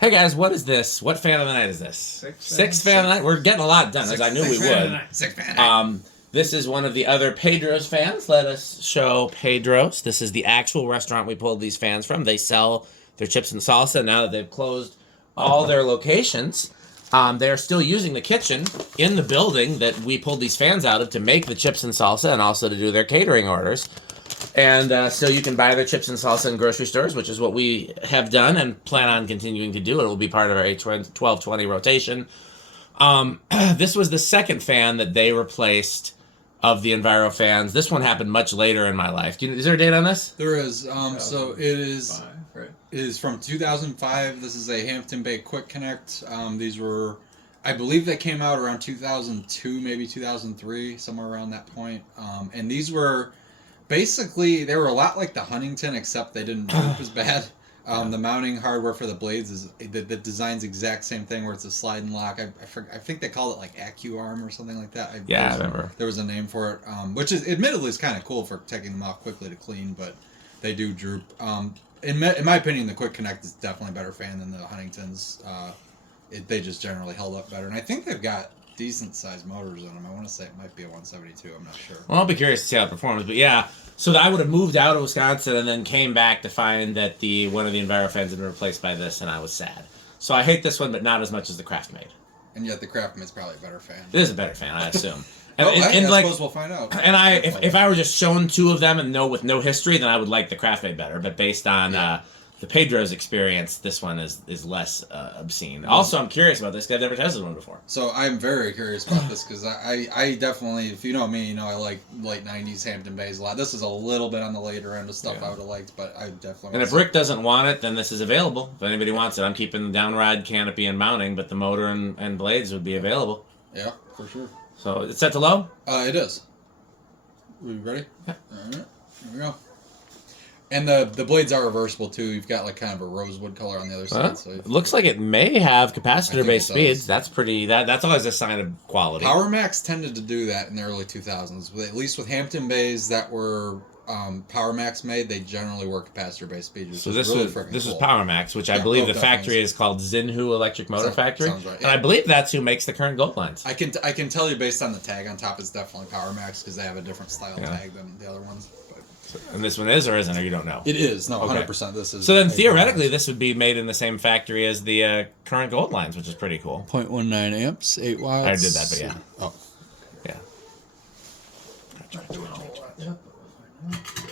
Hey guys, what is this? What fan of the night is this? Sixth fan of the night. We're getting a lot done, as I knew we would. Sixth fan of the night. This is one of the other PEDRO'S fans. Let us show PEDRO'S. This is the actual restaurant we pulled these fans from. They sell their chips and salsa now that they've closed all their locations. They're still using the kitchen in the building that we pulled these fans out of to make the chips and salsa and also to do their catering orders. And so you can buy their chips and salsa in grocery stores, which is what we have done and plan on continuing to do. It will be part of our 12-20 rotation. This was the second fan that they replaced of the Envirofans. This one happened much later in my life. Is there a date on this? There is. So it is. Right. It is from 2005. This is a Hampton Bay Quick Connect. These were, I believe, they came out around 2002, maybe 2003, somewhere around that point. And these were basically, they were a lot like the Huntington, except they didn't droop as bad. The mounting hardware for the blades is the design's exact same thing, where it's a slide and lock. I think they called it like AccuArm or something like that. I remember. There was a name for it, which is admittedly is kind of cool for taking them off quickly to clean, but they do droop. In my opinion, the Quick Connect is definitely a better fan than the Huntingtons. They just generally held up better, and I think they've got decent sized motors on them. I want to say it might be a 172. I'm not sure. Well, I'll be curious to see how it performs. But yeah, so I would have moved out of Wisconsin and then came back to find that one of the Envirofans had been replaced by this, and I was sad. So I hate this one, but not as much as the Craftmade. And yet the Craftmade's probably a better fan. It is a better fan, I assume. I suppose we'll find out. And if I were just shown two of them and with no history, then I would like the Craftmade better. But based on the PEDRO'S experience, this one is less obscene. Also, I'm curious about this because I've never tested one before. So I'm very curious about this because I definitely, if you know me, you know I like late 90s Hampton Bays a lot. This is a little bit on the later end of stuff I would have liked, but I definitely... And if Rick doesn't want it, then this is available. If anybody wants it, I'm keeping the downride, canopy, and mounting, but the motor and blades would be available. Yeah, for sure. So it's set to low? It is. We ready? Yeah. All right, here we go. And the blades are reversible too. You've got like kind of a rosewood color on the other side. So it looks like it may have capacitor-based speeds. That's pretty. That's always a sign of quality. Power Max tended to do that in the early 2000s. At least with Hampton Bays that were Power Max made, they generally were capacitor-based speeds. So this is Power Max, which I believe the factory is called Xinhu Electric Motor Factory. Sounds right. And I believe that's who makes the current Gold lines. I can tell you based on the tag on top, it's definitely Power Max because they have a different style tag than the other ones. And this one is or isn't, or you don't know? It is. No, 100%. This is. So then theoretically, this would be made in the same factory as the current Gold lines, which is pretty cool. 0.19 amps, 8 watts. I did that, but yeah. Oh. Yeah.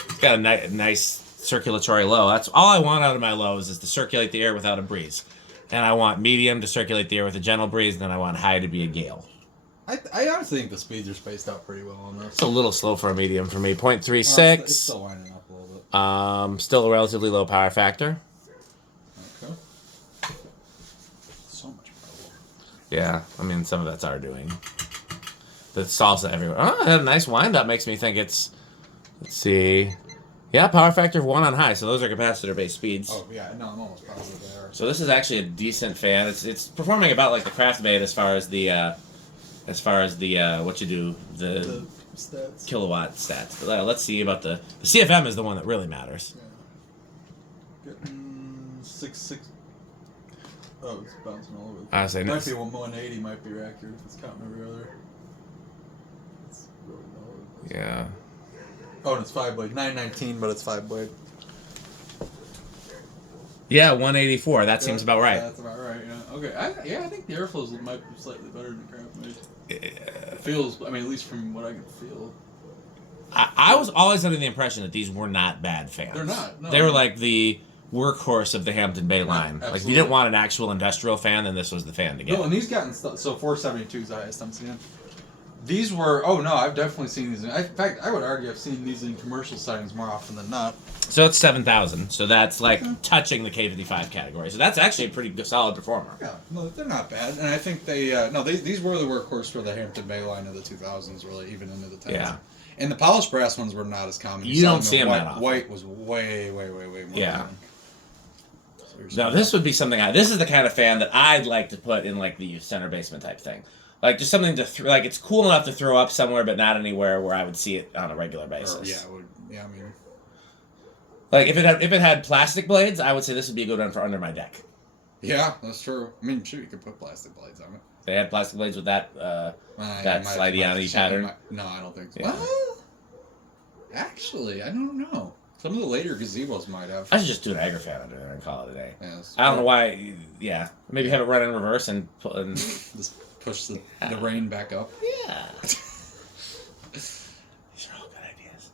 It's got a nice circulatory low. That's all I want out of my lows is to circulate the air without a breeze. And I want medium to circulate the air with a gentle breeze, and then I want high to be a gale. I honestly think the speeds are spaced out pretty well on this. It's a little slow for a medium for me. 0.36. Well, it's still winding up a little bit. Still a relatively low power factor. Okay. So much power. Yeah, I mean, some of that's our doing. The salsa everywhere. Oh, it had a nice wind up. Makes me think it's... Let's see. Yeah, power factor of 1 on high. So those are capacitor-based speeds. Oh, yeah. No, I'm almost positive they are. So this is actually a decent fan. It's performing about like the Craftmade as far as the what you do, the stats. Kilowatt stats. But let's see about the CFM is the one that really matters. Yeah. Getting 6. Oh, it's bouncing all over. I say might be 180. Might be accurate if it's counting every other. It's really low. Yeah. Oh, and it's 5-blade. 919, but it's 5-blade. Yeah, 184. That seems about right. That's about right. Yeah. Okay. I think the airflows might be slightly better than the Craftmade. It feels. I mean, at least from what I can feel. I was always under the impression that these were not bad fans. They're not. No. They were like the workhorse of the Hampton Bay line. Like if you didn't want an actual industrial fan, then this was the fan to get. No, and these got so 472 is the highest I'm seeing. These were. Oh no, I've definitely seen these. In fact, I would argue I've seen these in commercial settings more often than not. So it's 7,000. So that's like touching the K55 category. So that's actually a pretty good, solid performer. Yeah, no, they're not bad, and I think these were the workhorse for the Hampton Bay line of the 2000s, really, even into the 10s. Yeah. And the polished brass ones were not as common. You don't see them white, that often. White was way more. Yeah. Common. Now this would be something. This is the kind of fan that I'd like to put in like the center basement type thing. Like just something to like it's cool enough to throw up somewhere, but not anywhere where I would see it on a regular basis. I mean. Like if it had plastic blades, I would say this would be a good one for under my deck. Yeah, that's true. I mean, sure, you could put plastic blades on it. They had plastic blades with that slidey-on-y pattern. No, I don't think so. Yeah. Well, actually, I don't know. Some of the later gazebos might have. I should just do an Agrafan under there and call it a day. Yes. I don't know why. Yeah, maybe have it run in reverse and just push the rain back up. Yeah. These are all good ideas.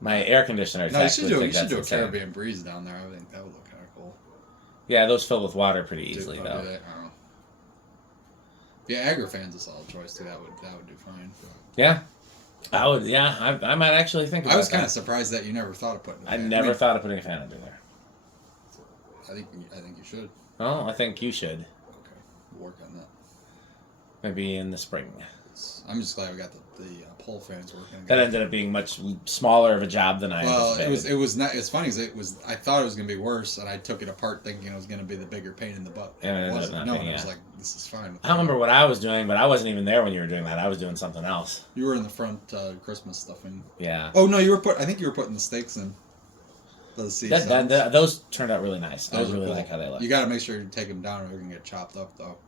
My air conditioner. No, you should do a Caribbean breeze down there. I think that would look kind of cool. Yeah, those fill with water pretty easily though. I don't know. Yeah, Agrafan's a solid choice too. That would do fine. Yeah. I would, yeah. I might actually think about it. I was kind of surprised that you never thought of putting a fan. I never thought of putting a fan under there. I think you should. Well, I think you should. Okay, we'll work on that. Maybe in the spring. I'm just glad we got the pole fans working. That ended up being much smaller of a job than I anticipated. It was not. It's funny because I thought it was gonna be worse, and I took it apart thinking it was gonna be the bigger pain in the butt. And it wasn't. No, I was like, this is fine. I don't remember what I was doing, but I wasn't even there when you were doing that. I was doing something else. You were in the front Christmas stuffing. Yeah. Oh no, I think you were putting the stakes in. Those turned out really nice. I really cool. like how they look. You got to make sure you take them down, or you're gonna get chopped up though.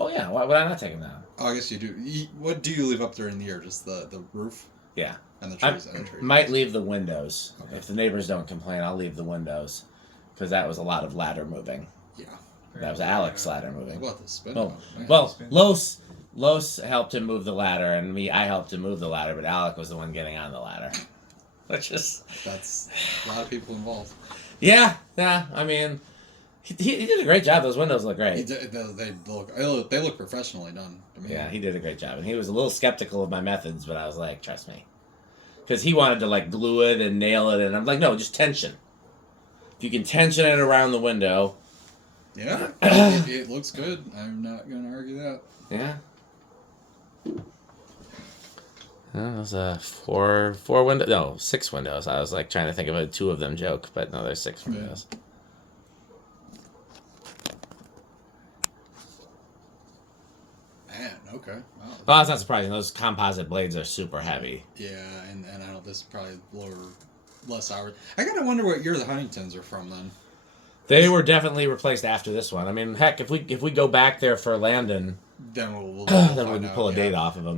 Oh yeah, why would I not take them down? Oh, I guess you do. What do you leave up during the year? Just the roof? Yeah. And the trees. Might leave the windows. Okay. If the neighbors don't complain, I'll leave the windows. Because that was a lot of ladder moving. Yeah. That was Alex ladder moving. What, the spin? Well, Los helped him move the ladder, and I helped him move the ladder, but Alec was the one getting on the ladder. Which is... That's a lot of people involved. Yeah. I mean... He did a great job. Those windows look great. They look professionally done to me. Yeah, he did a great job. And he was a little skeptical of my methods, but I was like, trust me. Because he wanted to like glue it and nail it, and I'm like, no, just tension. If you can tension it around the window. Yeah, it looks good. I'm not going to argue that. Yeah. That was six windows. I was like trying to think of a two of them joke, but no, there's 6 windows. Yeah. Okay. Wow. Well, that's not surprising. Those composite blades are super heavy. Yeah, and I know this is probably less hours. I gotta wonder what year the Huntingtons are from then. They were definitely replaced after this one. I mean, heck, if we go back there for Landon, then we'll pull a date off of them.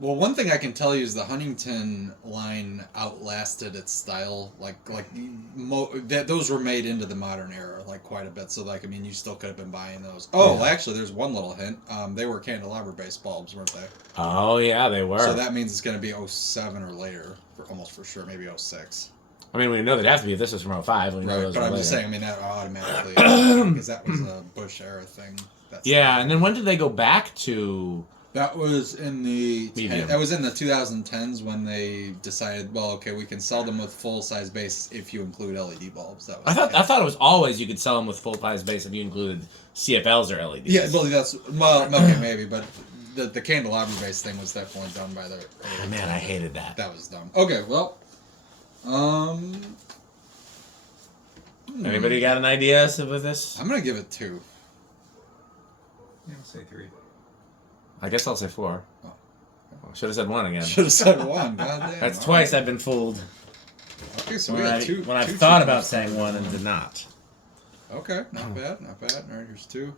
Well, one thing I can tell you is the Huntington line outlasted its style. Those were made into the modern era quite a bit. So I mean, you still could have been buying those. Oh, yeah. Actually, there's one little hint. They were candelabra-based bulbs, weren't they? Oh yeah, they were. So that means it's going to be 07 or later, almost for sure, maybe 06. I mean, we know they'd have to be if this was from 05. Right, but I'm just saying, I mean, that automatically, because that was a Bush era thing. Yeah, and then when did they go back to... That was in the 2010s when they decided, well, okay, we can sell them with full-size base if you include LED bulbs. That was I thought it was always you could sell them with full-size base if you included CFLs or LEDs. Yeah, well, okay, maybe, but the candelabra base thing was definitely done by the... Oh, man, I hated that. That was dumb. Okay, well... Anybody got an idea with this? I'm gonna give it 2. Yeah, I'll say 3. I guess I'll say 4. Oh. Should have said 1 again. Should have said 1. Goddamn. That's twice I've been fooled. Okay, so we got 2. When I've thought about saying 1 and did not. Okay, not bad. All right, here's 2.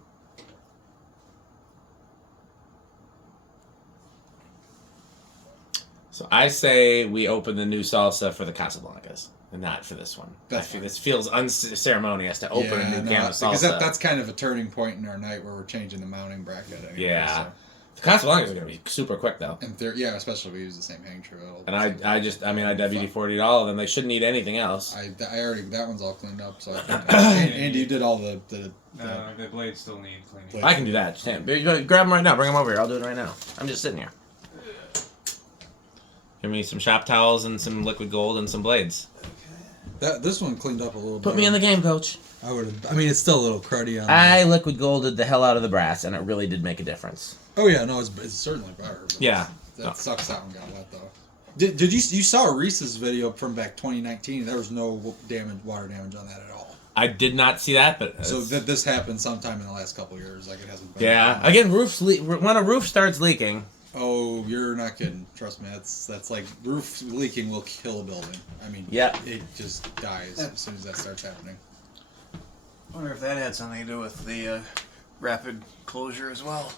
So I say we open the new salsa for the Casablancas, and not for this one. This feels unceremonious to open a new can of salsa. Because that's kind of a turning point in our night where we're changing the mounting bracket. Anyway, yeah. So. The Casablancas are going to be super quick, though. And especially if we use the same hang tree. And I WD-40'd all of them. They shouldn't need anything else. That one's all cleaned up, so I think... Andy, you did all the blades still need cleaning. I can do that. Just grab them right now. Bring them over here. I'll do it right now. I'm just sitting here. Give me some shop towels and some liquid gold and some blades. Okay. This one cleaned up a little bit. Put me in the game, coach. I mean, it's still a little cruddy on I liquid golded the hell out of the brass, and it really did make a difference. Oh, yeah, no, it's certainly better. Yeah. That sucks that one got wet, though. Did you saw Reese's video from back 2019? There was no water damage on that at all. I did not see that, but... So this happened sometime in the last couple of years. It hasn't been... Yeah. Again, when a roof starts leaking... Oh, you're not kidding. Trust me, that's like roof leaking will kill a building. I mean, yeah, it just dies as soon as that starts happening. I wonder if that had something to do with the rapid closure as well.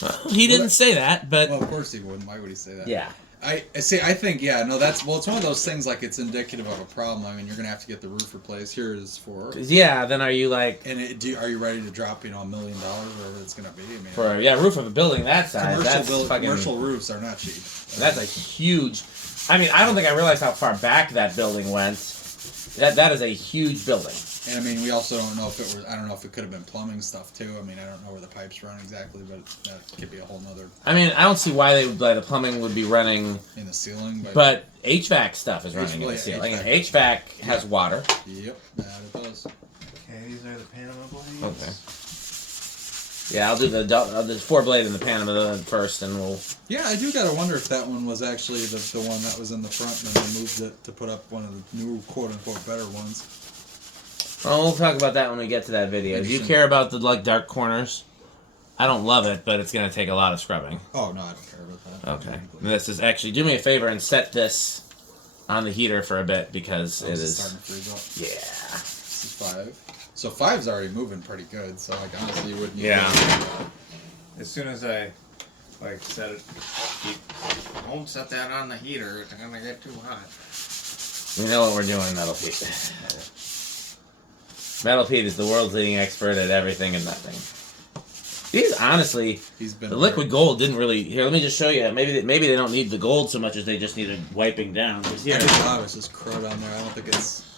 Well, he didn't say that, but Well, of course he wouldn't. Why would he say that? yeah. I see. I think that's it's one of those things like it's indicative of a problem. I mean, you're gonna have to get the roof replaced. Here it is for. Yeah, then are you like And are you ready to drop $1 million, whatever it's gonna be? I mean, for roof of a building that size? That's fucking, commercial roofs are not cheap. That's a huge. I mean, I don't think I realized how far back that building went. That is a huge building. And I mean, we also don't know if it was. I don't know if it could have been plumbing stuff too. I mean, I don't know where the pipes run exactly, but that could be a whole nother. I mean, I don't see why the plumbing would be running in the ceiling, but HVAC stuff is running in the ceiling. And HVAC has water. Yep, that it does. Okay, these are the Panama blades. Okay. Yeah, I'll do the 4-blade in the Panama first, and we'll. Yeah, I do gotta wonder if that one was actually the one that was in the front, and then they moved it to put up one of the new quote unquote better ones. Well, we'll talk about that when we get to that video. Do you care about the dark corners? I don't love it, but it's gonna take a lot of scrubbing. Oh no, I don't care about that. Okay. This is actually, do me a favor and set this on the heater for a bit because it is. Starting to freeze up. Yeah. This is 5. So 5's already moving pretty good. So like honestly, you wouldn't. As soon as I set it, Don't set that on the heater. It's gonna get too hot. We know what we're doing, Metal Pete. Metal Pete is the world's leading expert at everything and nothing. These, honestly, the liquid gold didn't really. Here, let me just show you. Maybe they don't need the gold so much as they just needed wiping down. I just thought it was just crud on there. I don't think it's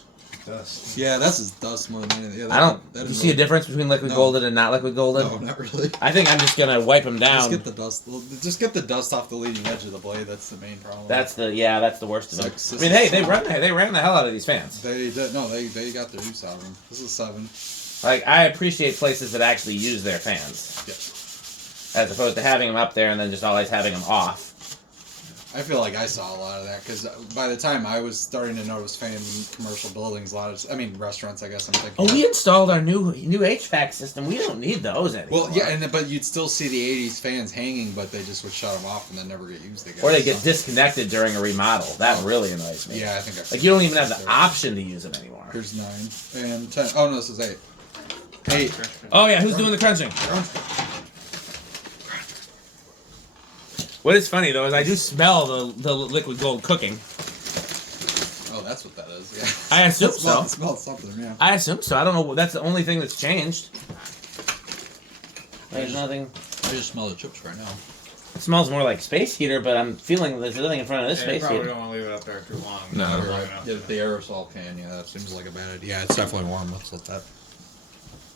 dust. Yeah, that's just dust more than anything. Yeah, I don't. Do you see a difference between liquid golden and not liquid golden? No, not really. I think I'm just gonna wipe them down. Just get the dust. Just get the dust off the leading edge of the blade. That's the main problem. That's the worst of them. Like, I mean, hey, they ran the hell out of these fans. They did. No, they got their use out of them. This is 7. Like, I appreciate places that actually use their fans. Yes. As opposed to having them up there and then just always having them off. I feel like I saw a lot of that because by the time I was starting to notice fans in commercial buildings, restaurants, I guess I'm thinking. Oh, we installed our new HVAC system. We don't need those anymore. Well, yeah, but you'd still see the 80s fans hanging, but they just would shut them off and then never get used again. Or they get disconnected during a remodel. That really annoys me. Yeah, I think like, you don't even have the option to use them anymore. Here's 9 and 10. Oh, no, this is 8. 8. Oh, yeah, who's doing the crunching? What is funny, though, is I do smell the liquid gold cooking. Oh, that's what that is, yeah. I assume so. It smells something, yeah. I assume so. I don't know. That's the only thing that's changed. There's nothing. I just smell the chips right now. It smells more like space heater, but I'm feeling there's nothing in front of this You space probably heater. don't want to leave it up there too long. No, Not you're long right. enough. Yeah, the aerosol can, yeah, that seems like a bad idea. Yeah, it's definitely warm. Let's let that.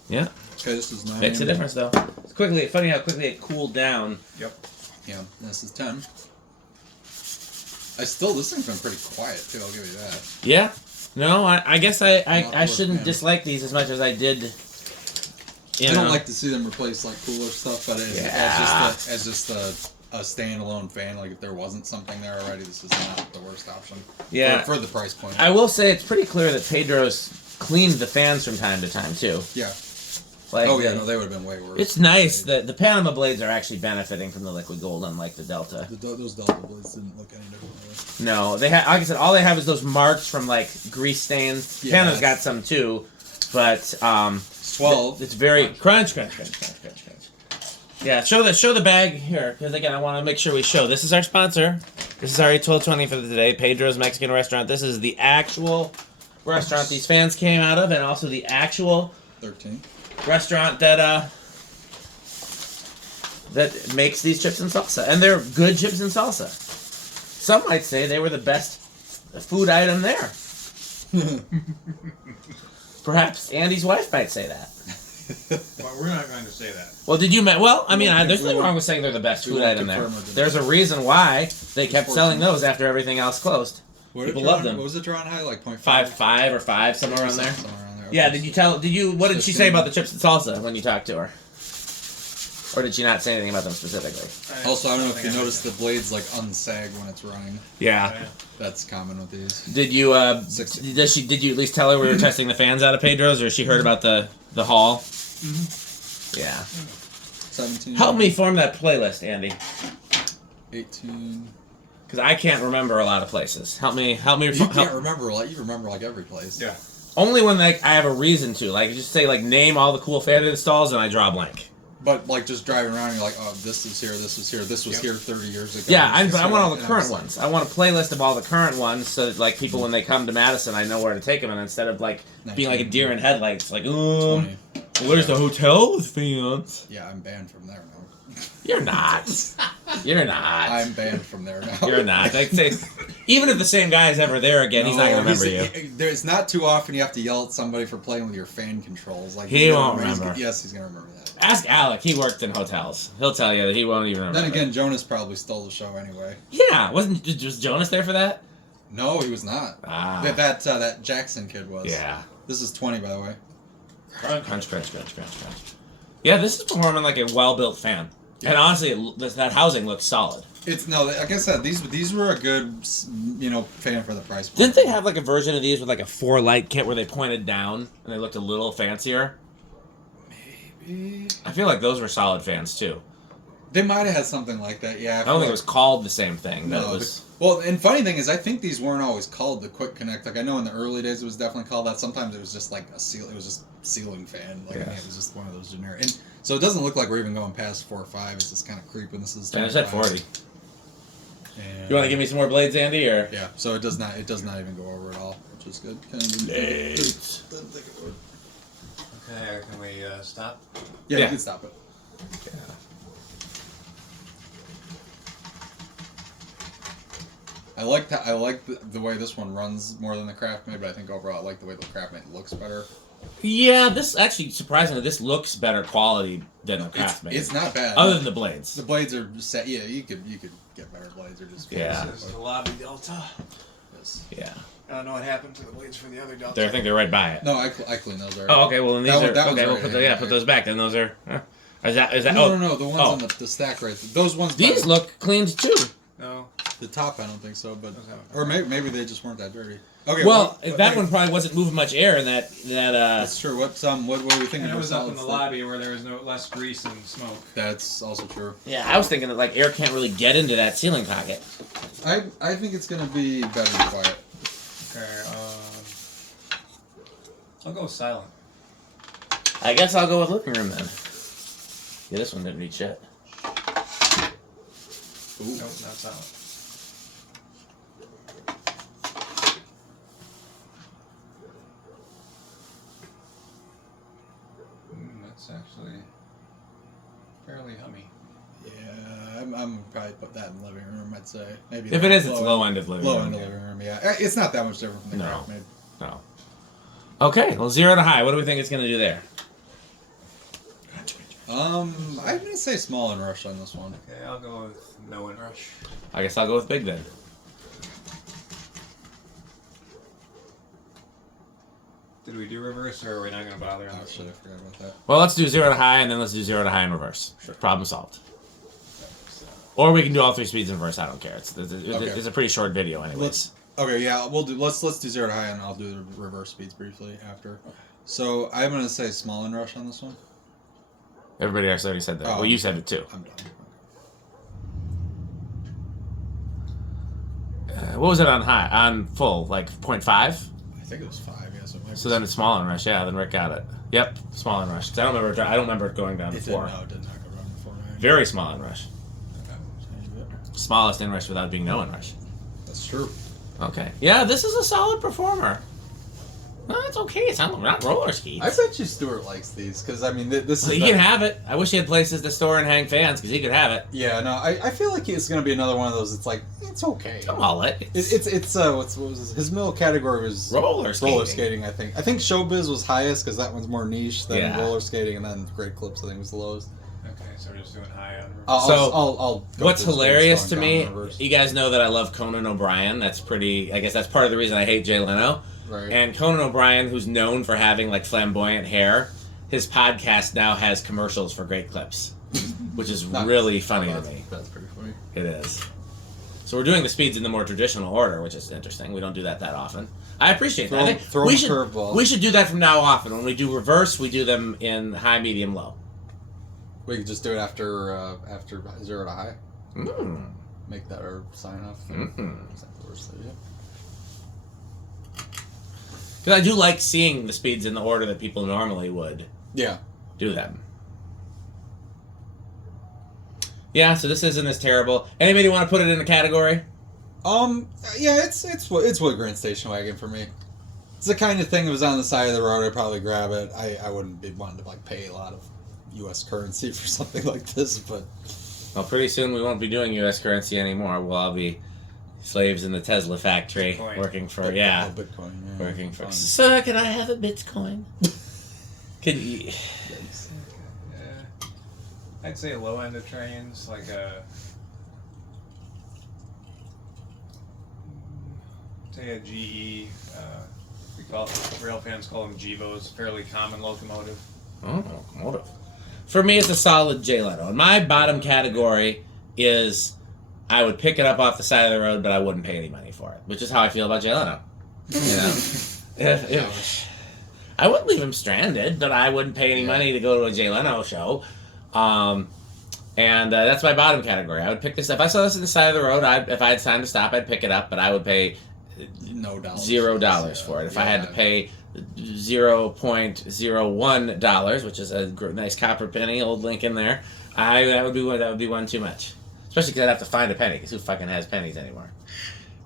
Yeah. Okay, this is 9. Makes a difference, though. It's funny how quickly it cooled down. Yep. Yeah, this is 10. This thing's been pretty quiet, too, I'll give you that. Yeah. No, I guess I Not shouldn't fan. dislike these as much as I did. I don't like to see them replace, like, cooler stuff, but as just a standalone fan, like, if there wasn't something there already, this is not the worst option. Yeah. For the price point. I will say it's pretty clear that Pedro's cleaned the fans from time to time, too. Yeah. Like, Oh, yeah, no, they would have been way worse. It's nice that the Panama blades are actually benefiting from the liquid gold, unlike the Delta. Those Delta blades didn't look any different. Really. No, they like I said, all they have is those marks from like grease stains. Yeah. Panama's got some too, but 12. It's very crunch. Yeah, show the bag here because again, I want to make sure we show. This is our sponsor. This is our 1220 for the day, Pedro's Mexican Restaurant. This is the actual restaurant these fans came out of, and also the actual 13. restaurant that makes these chips and salsa, and they're good chips and salsa. Some might say they were the best food item there. Perhaps Andy's wife might say that. Well, we're not going to say that. Well, did you? Well, I mean, there's nothing wrong with saying they're the best food item there. There's a reason why they kept selling those after everything else closed. People love them. What was it drawn high? Like 0.5? 5 or 5, somewhere around there. Somewhere around there. Yeah. Okay. What did she say about the chips and salsa when you talked to her? Or did she not say anything about them specifically? Also, I don't know if you noticed the blades like unsag when it's running. Yeah. That's common with these. Did you? 60. Did you at least tell her we were testing the fans out of Pedro's, or she heard about the haul? Mm-hmm. Yeah. 17. Help me form that playlist, Andy, 18. because I can't remember a lot of places. Help me. You can't remember a lot. You remember like every place. Yeah. Only when like I have a reason to. Like just say like name all the cool fan installs and I draw a blank. But like just driving around, you're like, oh, this is here, this is here, this was here 30 years ago. Yeah, but I want all the current ones. I want a playlist of all the current ones, so that like people when they come to Madison, I know where to take them, and instead of like being like a deer in headlights, like where's the hotel with fans? Yeah, I'm banned from there now. You're not. You're not. I'm banned from there now. You're not. Like say, even if the same guy is ever there again, he's not gonna remember you. There's not too often you have to yell at somebody for playing with your fan controls. Like he won't remember. Yes, he's gonna remember that. Ask Alec. He worked in hotels. He'll tell you that he won't even remember. Then again, Jonas probably stole the show anyway. Yeah, wasn't just Jonas there for that? No, he was not. Ah. That Jackson kid was. Yeah. This is 20, by the way. Crunch. Yeah, this is performing like a well-built fan. Yeah. And honestly, that housing looks solid. It's like I said, these were a good, fan for the price. Didn't they have like a version of these with like a 4-light kit where they pointed down and they looked a little fancier? I feel like those were solid fans too. They might have had something like that, yeah. I don't think it was called the same thing. No, and funny thing is, I think these weren't always called the Quick Connect. Like I know in the early days it was definitely called that. Sometimes it was just like it was just ceiling fan. Like it was just one of those generic. And so it doesn't look like we're even going past 4 or 5. It's just kind of creeping. This is. And it's at 40. And you want to give me some more blades, Andy, or? Yeah. So it does not even go over at all, which is good. Blades. Okay, can we stop? Yeah, you can stop it. Yeah. I like the way this one runs more than the Craftmade, but I think overall I like the way the Craftmade looks better. Yeah, this actually surprisingly this looks better quality than the Craftmade. It's not bad. Other than the blades. The blades are set. Yeah, you could get better blades. They're just This is the lobby Delta. Yes. Yeah. I don't know what happened to the blades for the other Delta. I think they're right by it. No, I cleaned those already. Oh, okay. Well, then these are okay. We'll right put those back. Then those are. Is that? No. The ones on the stack right there. Those ones. These look cleaned too. No. The top, I don't think so, but or maybe they just weren't that dirty. Okay. Well, that one probably wasn't moving much air in that. That's true. What were we thinking? And it was up in the lobby where there was less grease and smoke. That's also true. Yeah, I was thinking that like air can't really get into that ceiling pocket. I think it's gonna be better than quiet. Okay. I'll go silent. I guess I'll go with living room then. Yeah, this one didn't reach yet. Ooh. Nope, not silent. That's actually fairly hummy. Yeah, I'm probably put that in the living room. I'd say maybe. If it is, it's low end of living room. Low end of living room. Yeah, it's not that much different from the Craftmade. No. Okay, well, 0 to high. What do we think it's going to do there? I'm gonna say small and rush on this one. Okay, I'll go with no and rush. I guess I'll go with big then. Did we do reverse, or are we not going to bother on Oh this shit, one? I forgot about that. Well, let's do 0 to high, and then let's do 0 to high in reverse. Sure. Problem solved. Or we can do all 3 speeds in reverse. I don't care. It's a pretty short video, anyways. Let's do 0 to high, and I'll do the reverse speeds briefly after. Okay. So I'm gonna say small and rush on this one. Everybody else already said that. Well, you said it too. I'm done. What was it on high? On full, like 0.5? I think it was 5. Yeah. So then it's small and rush. Yeah, then Rick got it. Yep, small and rush. 'Cause I don't remember it going down to 4. It did not go down to 4. Very small and rush. Okay. Smallest in rush without being no in rush. That's true. Okay. Yeah, this is a solid performer. No, it's okay. It's not roller skates. I bet you Stuart likes these because I mean this is. He can have it. I wish he had places to store and hang fans because he could have it. Yeah, no, I feel like it's gonna be another one of those. It's like it's okay. Come on, it. It's what was his middle category was roller skating. I think Showbiz was highest because that one's more niche than roller skating, and then Great Clips I think was the lowest. Okay, so we're just doing high on reverse. I'll what's hilarious to me, you guys know that I love Conan O'Brien. I guess that's part of the reason I hate Jay Leno. Right. And Conan O'Brien, who's known for having like flamboyant hair, his podcast now has commercials for Great Clips, which is really funny to me. That's pretty funny. It is. So we're doing the speeds in the more traditional order, which is interesting. We don't do that often. I appreciate that. I think we should do that from now on. When we do reverse, we do them in high, medium, low. We could just do it after 0 to high. Mm. Make that our sign off. Mm-hmm. Because I do like seeing the speeds in the order that people normally would Yeah. do them. Yeah, so this isn't as terrible. Anybody want to put it in a category? Yeah, it's Wood Grain Station Wagon for me. It's the kind of thing that was on the side of the road. I'd probably grab it. I wouldn't be wanting to like pay a lot of U.S. currency for something like this, but Well, pretty soon we won't be doing U.S. currency anymore. We'll all be slaves in the Tesla factory, Bitcoin. working for Bitcoin. Yeah, working for. fun. Sir, can I have a Bitcoin? Can you? I'd say low end of trains, like say a GE. We call rail fans call them GEVOs. Fairly common locomotive. Oh, locomotive. For me, it's a solid Jay Leno. And my bottom category is I would pick it up off the side of the road, but I wouldn't pay any money for it, which is how I feel about Jay Leno. You know, I wouldn't leave him stranded, but I wouldn't pay any money to go to a Jay Leno show. And that's my bottom category. I would pick this up. If I saw this on the side of the road, if I had time to stop, I'd pick it up, but I would pay $0 for it. If I had to pay $0.01, which is a nice copper penny, old Lincoln there, that would be one too much. Especially because I'd have to find a penny, because who fucking has pennies anymore?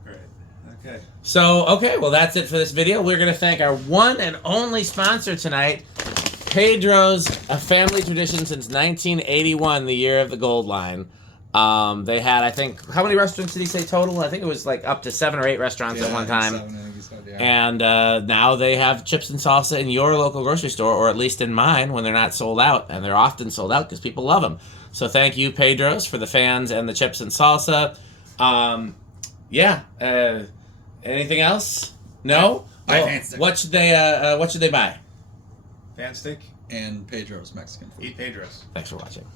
Right. Okay. So, okay, well, that's it for this video. We're going to thank our one and only sponsor tonight, Pedro's, a family tradition since 1981, the year of the gold line. They had, I think, how many restaurants did he say total? I think it was like up to 7 or 8 restaurants at one time. 7, I think he said, yeah. And now they have chips and salsa in your local grocery store, or at least in mine when they're not sold out. And they're often sold out because people love them. So thank you, Pedro's, for the fans and the chips and salsa. Anything else? No? What should they buy? Fan stick And Pedro's Mexican food. Eat Pedro's. Thanks for watching.